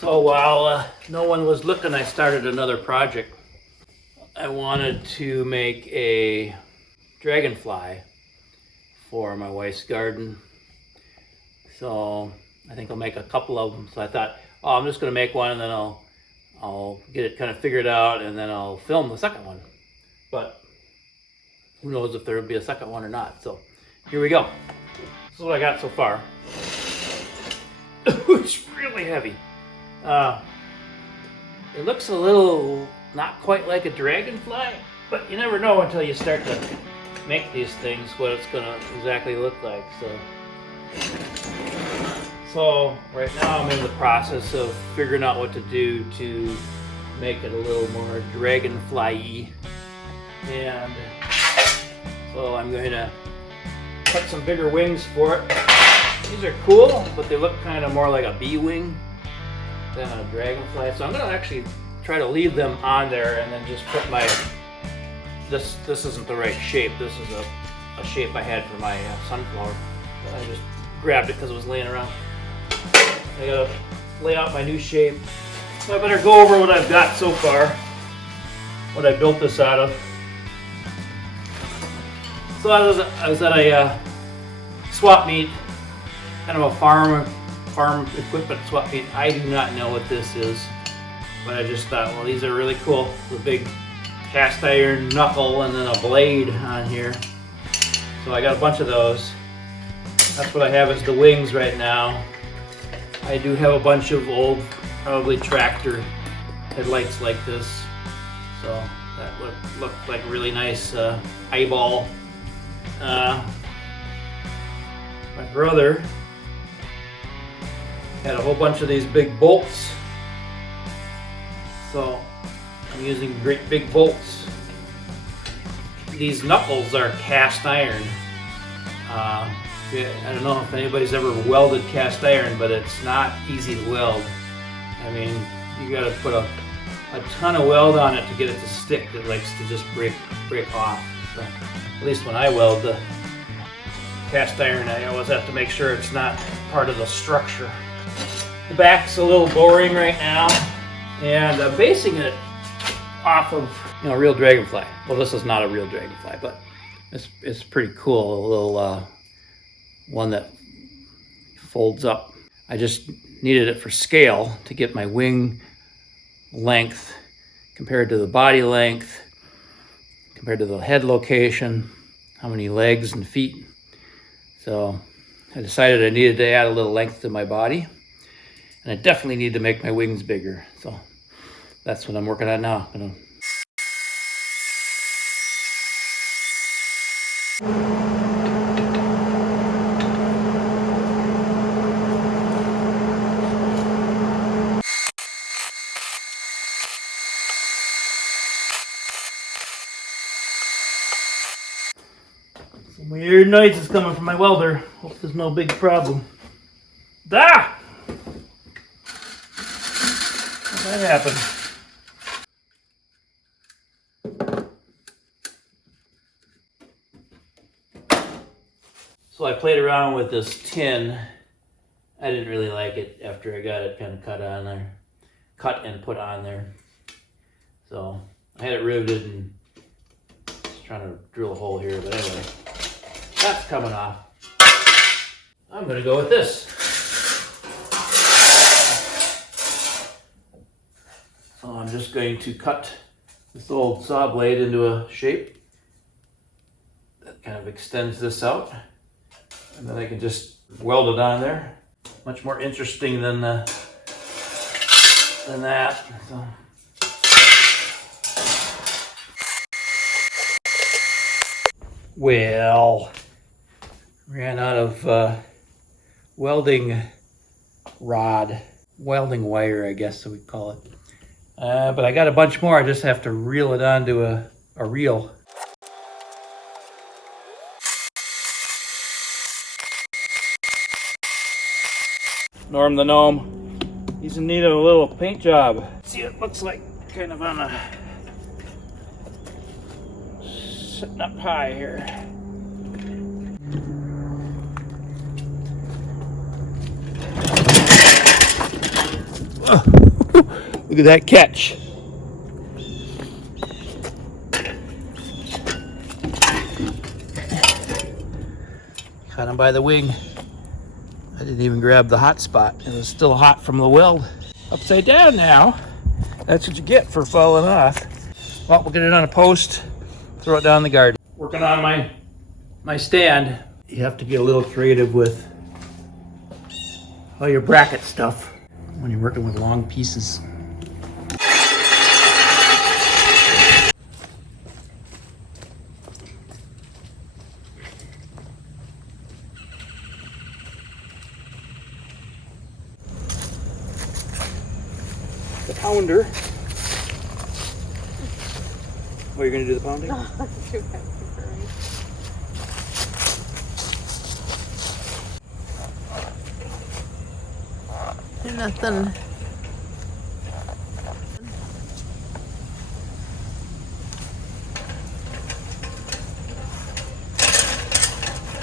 So while no one was looking, I started another project. I wanted to make a dragonfly for my wife's garden. So I think I'll make a couple of them. So I thought, oh, I'm just going to make one and then I'll get it kind of figured out and then I'll film the second one. But who knows if there will be a second one or not. So here we go. This is what I got so far. It's really heavy. It looks a little not quite like a dragonfly, but you never know until you start to make these things what it's gonna exactly look like. So right now I'm in the process of figuring out what to do to make it a little more dragonfly-y. And so I'm going to cut some bigger wings for it. These are cool, but they look kind of more like a bee wing than a dragonfly. So I'm going to actually try to leave them on there and then just put my, this isn't the right shape. This is a shape I had for my sunflower. I just grabbed it because it was laying around. I got to lay out my new shape. So I better go over what I've got so far, what I built this out of. So I was at a swap meet, kind of a farm equipment swap meet. I do not know what this is, but I just thought, well, these are really cool. The big cast iron knuckle and then a blade on here. So I got a bunch of those. That's what I have as the wings right now. I do have a bunch of old, probably tractor headlights like this. So that looked like a really nice eyeball. My brother had a whole bunch of these big bolts. So I'm using great big bolts. These knuckles are cast iron. I don't know if anybody's ever welded cast iron, but it's not easy to weld. I mean, you gotta put a ton of weld on it to get it to stick. It likes to just break off. So, at least when I weld the cast iron, I always have to make sure it's not part of the structure. The back's a little boring right now, and I'm basing it off of a real dragonfly. Well, this is not a real dragonfly, but it's pretty cool. A little one that folds up. I just needed it for scale to get my wing length compared to the body length, compared to the head location, how many legs and feet. So I decided I needed to add a little length to my body, and I definitely need to make my wings bigger. So that's what I'm working on now. Some weird noises coming from my welder. Hope there's no big problem. Ah! How'd that happen? So I played around with this tin. I didn't really like it after I got it kind of cut and put on there. So I had it riveted and just trying to drill a hole here, but anyway, that's coming off. I'm gonna go with this. So I'm just going to cut this old saw blade into a shape that kind of extends this out. And then I can just weld it on there. Much more interesting than that. So. Well, ran out of welding wire, I guess we call it. But I got a bunch more. I just have to reel it onto a reel. Norm the gnome, he's in need of a little paint job. See, it looks like kind of on a sitting up high here. Look at that catch. Caught him by the wing. I didn't even grab the hot spot. It was still hot from the weld. Upside down now. That's what you get for falling off. Well, we'll get it on a post, throw it down in the garden. Working on my stand. You have to get a little creative with all your bracket stuff when you're working with long pieces. The pounder. What, you're gonna do the pounding? No, that's too heavy for me. Nothing.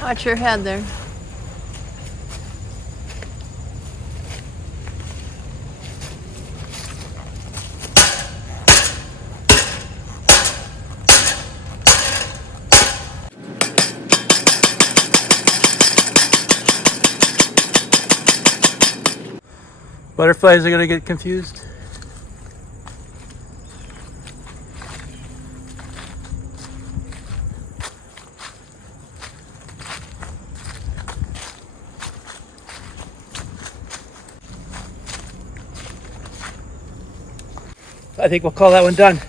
Watch your head there. Butterflies are gonna get confused. I think we'll call that one done.